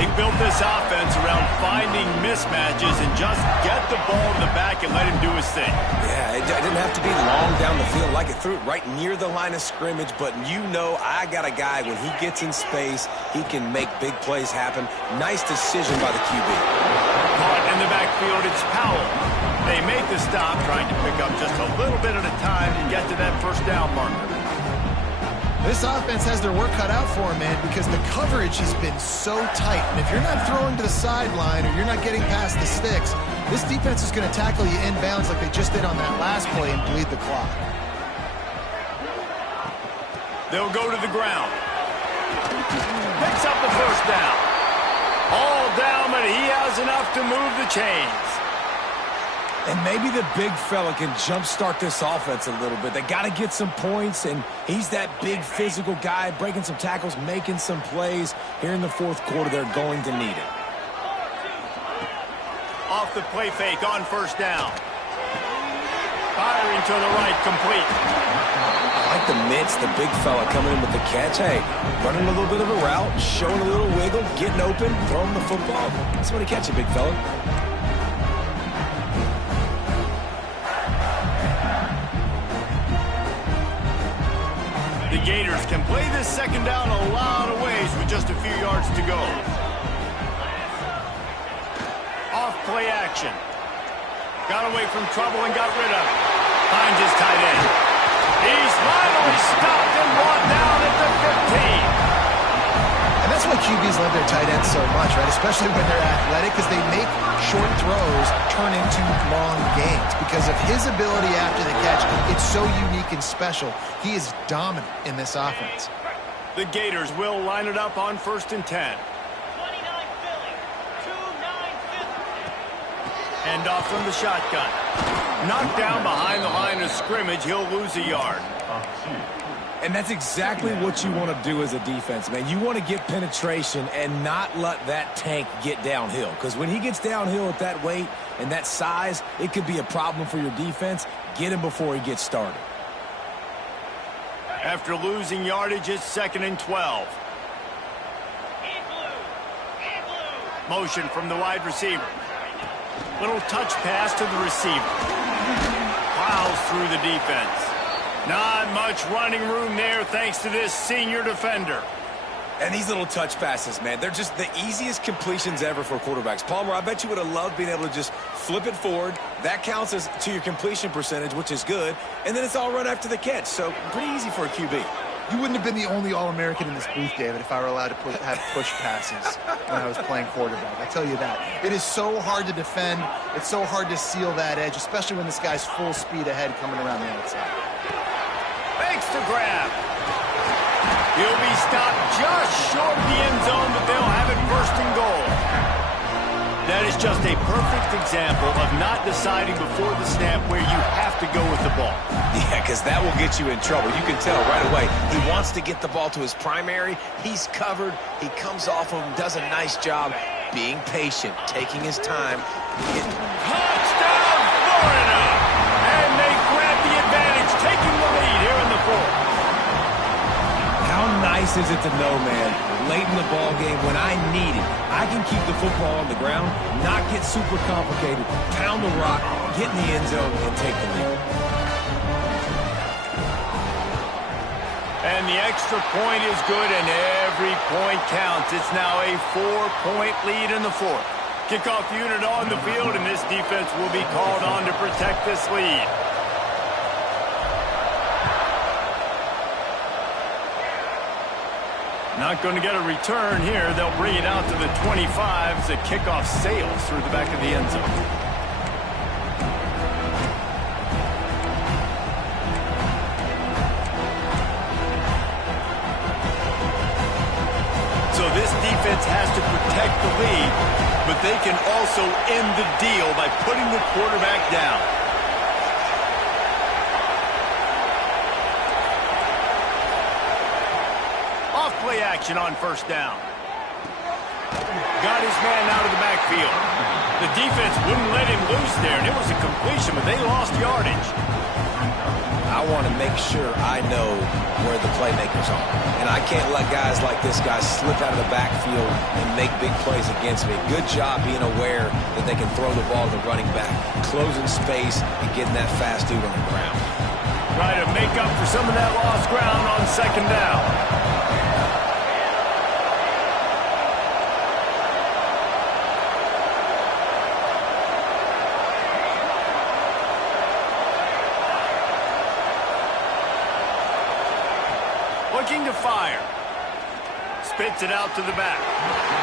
They built this offense around finding mismatches and just get the ball to the back and let him do his thing. Yeah, it didn't have to be long down the field. Like, it threw it right near the line of scrimmage, but you know I got a guy, when he gets in space, he can make big plays happen. Nice decision by the QB. Caught in the backfield, it's Powell. They make the stop, trying to pick up just a little bit at a time to get to that first down marker. This offense has their work cut out for them, man, because the coverage has been so tight. And if you're not throwing to the sideline or you're not getting past the sticks, this defense is going to tackle you inbounds like they just did on that last play and bleed the clock. They'll go to the ground. Picks up the first down. All down, but he has enough to move the chains. And maybe the big fella can jumpstart this offense a little bit. They got to get some points, and he's that big physical guy, breaking some tackles, making some plays. Here in the fourth quarter, they're going to need it. Off the play fake on first down. Firing to the right, complete. I like the mitts, the big fella coming in with the catch. Hey, running a little bit of a route, showing a little wiggle, getting open, throwing the football. That's when he catch it, big fella. The Gators can play this second down a lot of ways with just a few yards to go. Off play action. Got away from trouble and got rid of it. Finds his tight end. He's finally stopped and brought down at the 15. And that's why QBs love their tight ends so much, right? Especially when they're athletic, because they make short throws turn into long gains. Because of his ability after the catch, it's so unique and special. He is dominant in this offense. The Gators will line it up on 1st and 10. Hand off from the shotgun. Knocked down behind the line of scrimmage. He'll lose a yard. And that's exactly what you want to do as a defense, man. You want to get penetration and not let that tank get downhill. Because when he gets downhill at that weight and that size, it could be a problem for your defense. Get him before he gets started. After losing yardage, it's 2nd and 12. Motion from the wide receiver. Little touch pass to the receiver. Plows through the defense. Not much running room there thanks to this senior defender. And these little touch passes, man, they're just the easiest completions ever for quarterbacks. Palmer, I bet you would have loved being able to just flip it forward. That counts as to your completion percentage, which is good. And then it's all run after the catch. So pretty easy for a QB. You wouldn't have been the only All-American in this booth, David, if I were allowed to have push passes when I was playing quarterback. I tell you that. It is so hard to defend. It's so hard to seal that edge, especially when this guy's full speed ahead coming around the outside. Fakes to grab. He'll be stopped just short of the end zone, but they'll have it 1st and goal. That is just a perfect example of not deciding before the snap where you have to go with the ball. Yeah, because that will get you in trouble. You can tell right away. He wants to get the ball to his primary. He's covered. He comes off of him, does a nice job being patient, taking his time. Touchdown, Florida! And they grab the advantage, taking the lead here in the 4th. How nice is it to know, man, late in the ball game when I need it, I can keep the football on the ground, not get super complicated, pound the rock, get in the end zone, and take the lead. And the extra point is good, and every point counts. It's now a 4-point lead in the 4th. Kickoff unit on the field, and this defense will be called on to protect this lead. Not going to get a return here. They'll bring it out to the 25 as the kickoff sails through the back of the end zone. So this defense has to protect the lead, but they can also end the deal by putting the quarterback down. Off-play action on first down. Got his man out of the backfield. The defense wouldn't let him loose there, and it was a completion, but they lost yardage. I want to make sure I know where the playmakers are. And I can't let guys like this guy slip out of the backfield and make big plays against me. Good job being aware that they can throw the ball to the running back, closing space, and getting that fast dude on the ground. Try to make up for some of that lost ground on second down. Looking to fire. Spits it out to the back.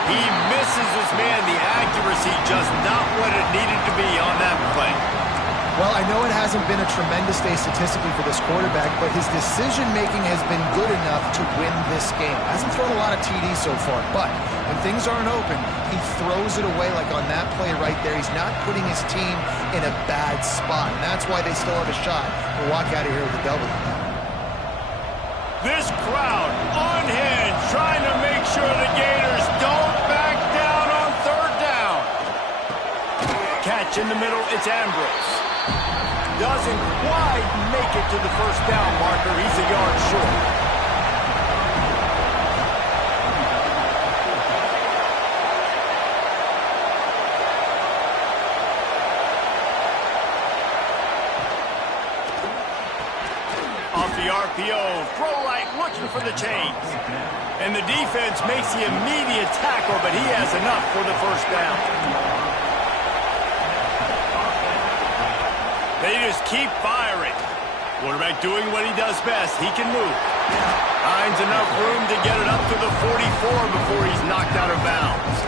He misses his man. The accuracy just not what it needed to be on that play. Well, I know it hasn't been a tremendous day statistically for this quarterback, but his decision-making has been good enough to win this game. Hasn't thrown a lot of TDs so far, but when things aren't open, he throws it away like on that play right there. He's not putting his team in a bad spot, and that's why they still have a shot to walk out of here with a W. This crowd unhinged, trying to make sure the Gators don't back down on third down. Catch in the middle, it's Ambrose. Doesn't quite make it to the first down marker. He's a yard short. Off the RPO, throw right, looking for the chains. And the defense makes the immediate tackle, but he has enough for the first down. They just keep firing. Quarterback doing what he does best. He can move. Finds enough room to get it up to the 44 before he's knocked out of bounds.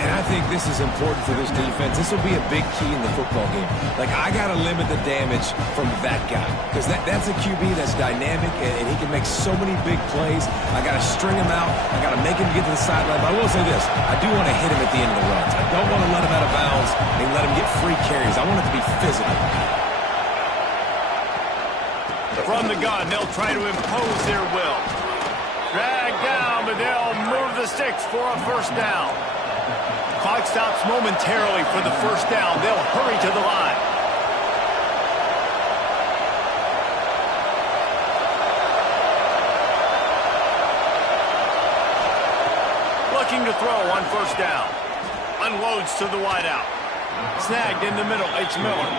And I think this is important for this defense. This will be a big key in the football game. Like, I got to limit the damage from that guy. Because that's a QB that's dynamic, and he can make so many big plays. I got to string him out. I got to make him get to the sideline. But I will say this. I do want to hit him at the end of the runs. I don't want to let him out of bounds and let him get free carries. I want it to be physical. From the gun, they'll try to impose their will. Drag down, but they'll move the sticks for a first down. Clock stops momentarily for the first down. They'll hurry to the line. Looking to throw on first down. Unloads to the wideout. Snagged in the middle. It's Miller.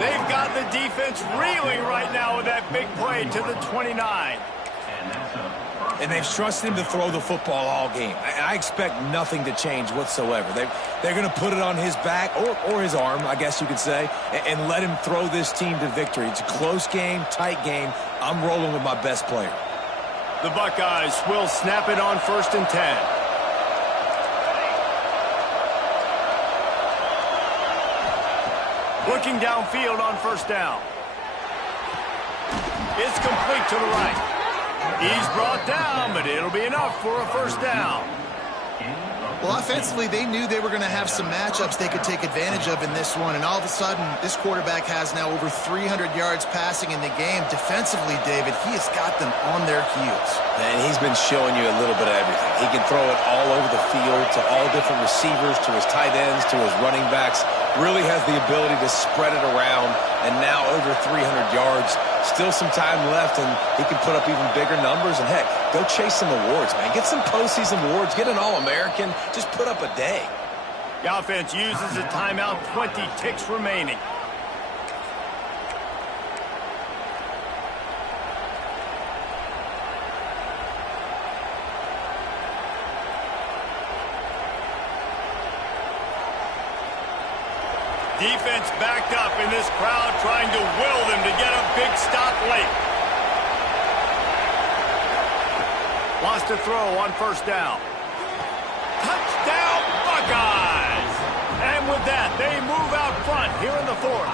They've got the defense reeling right now with that big play to the 29. And they've trusted him to throw the football all game. I expect nothing to change whatsoever. They're going to put it on his back, or his arm, I guess you could say, and let him throw this team to victory. It's a close game, tight game. I'm rolling with my best player. The Buckeyes will snap it on 1st and 10. Looking downfield on first down. It's complete to the right. He's brought down, but it'll be enough for a first down. Well, offensively, they knew they were going to have some matchups they could take advantage of in this one, and all of a sudden, this quarterback has now over 300 yards passing in the game. Defensively, David, he has got them on their heels. And he's been showing you a little bit of everything. He can throw it all over the field to all different receivers, to his tight ends, to his running backs. Really has the ability to spread it around, and now over 300 yards. Still some time left, and he can put up even bigger numbers. And, heck, go chase some awards, man. Get some postseason awards. Get an All-American. Just put up a day. The offense uses a timeout, 20 ticks remaining. Defense backed up in this crowd, trying to will them to get a big stop late. Wants to throw on first down. Touchdown, Buckeyes! And with that, they move out front here in the 4th.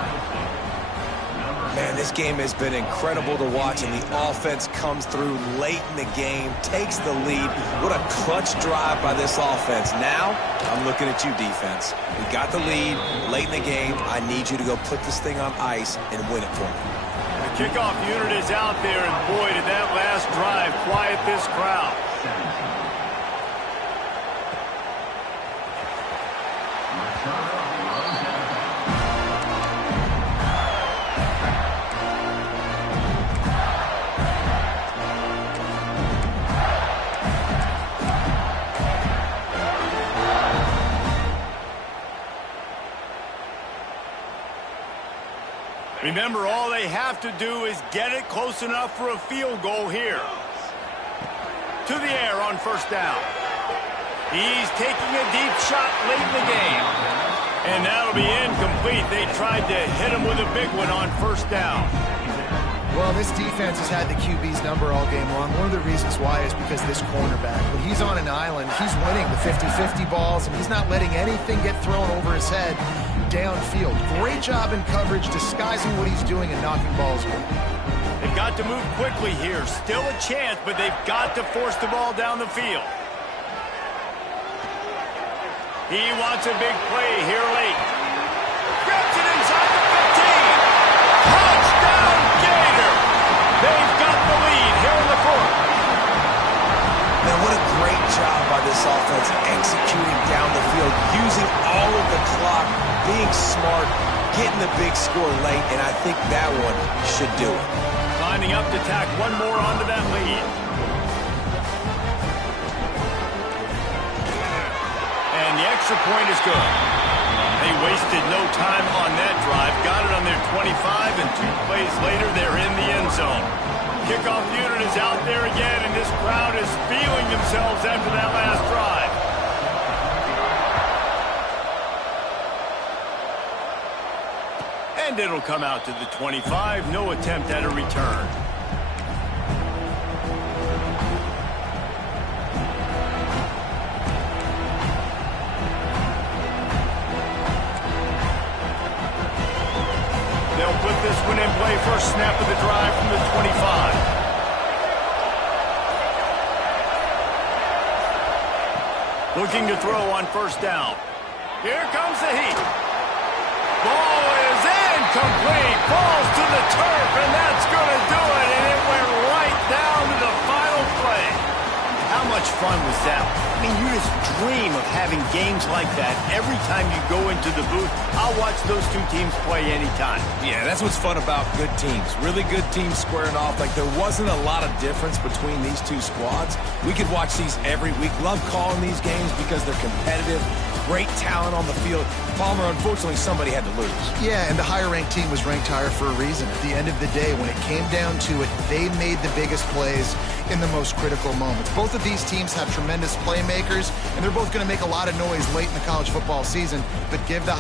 Man, this game has been incredible to watch, and the offense comes through late in the game, takes the lead. What a clutch drive by this offense. Now, I'm looking at you, defense. We got the lead late in the game. I need you to go put this thing on ice and win it for me. The kickoff unit is out there, and boy, did that last drive quiet this crowd. Remember, all they have to do is get it close enough for a field goal here. To the air on first down. He's taking a deep shot late in the game. And that'll be incomplete. They tried to hit him with a big one on first down. Well, this defense has had the QB's number all game long. One of the reasons why is because this cornerback, when he's on an island, he's winning the 50-50 balls, and he's not letting anything get thrown over his head downfield. Great job in coverage, disguising what he's doing and knocking balls away. They've got to move quickly here. Still a chance, but they've got to force the ball down the field. He wants a big play here late. Grabs it inside the 15. Touchdown, Gator! They've got the lead here in the fourth. Man, what a great job by this offense executing down the field, using all of the clock, being smart, getting the big score late, and I think that one should do it. Lining up to tack one more onto that lead. And the extra point is good. They wasted no time on that drive. Got it on their 25, and 2 plays later, they're in the end zone. Kickoff unit is out there again, and this crowd is feeling themselves after that last drive. And it'll come out to the 25. No attempt at a return. They'll put this one in play. First snap of the drive from the 25. Looking to throw on first down. Here comes the heat. Ball is incomplete. Falls to the turf, and that's going to do it. And it went right down to the final play. How much fun was that? I mean, you just dream of having games like that every time you go into the booth. I'll watch those two teams play anytime. Yeah, that's what's fun about good teams. Really good teams squaring off. Like, there wasn't a lot of difference between these two squads. We could watch these every week. Love calling these games because they're competitive. Great talent on the field. Palmer, unfortunately, somebody had to lose. Yeah, and the higher-ranked team was ranked higher for a reason. At the end of the day, when it came down to it, they made the biggest plays in the most critical moments. Both of these teams have tremendous playmakers, and they're both going to make a lot of noise late in the college football season, but give the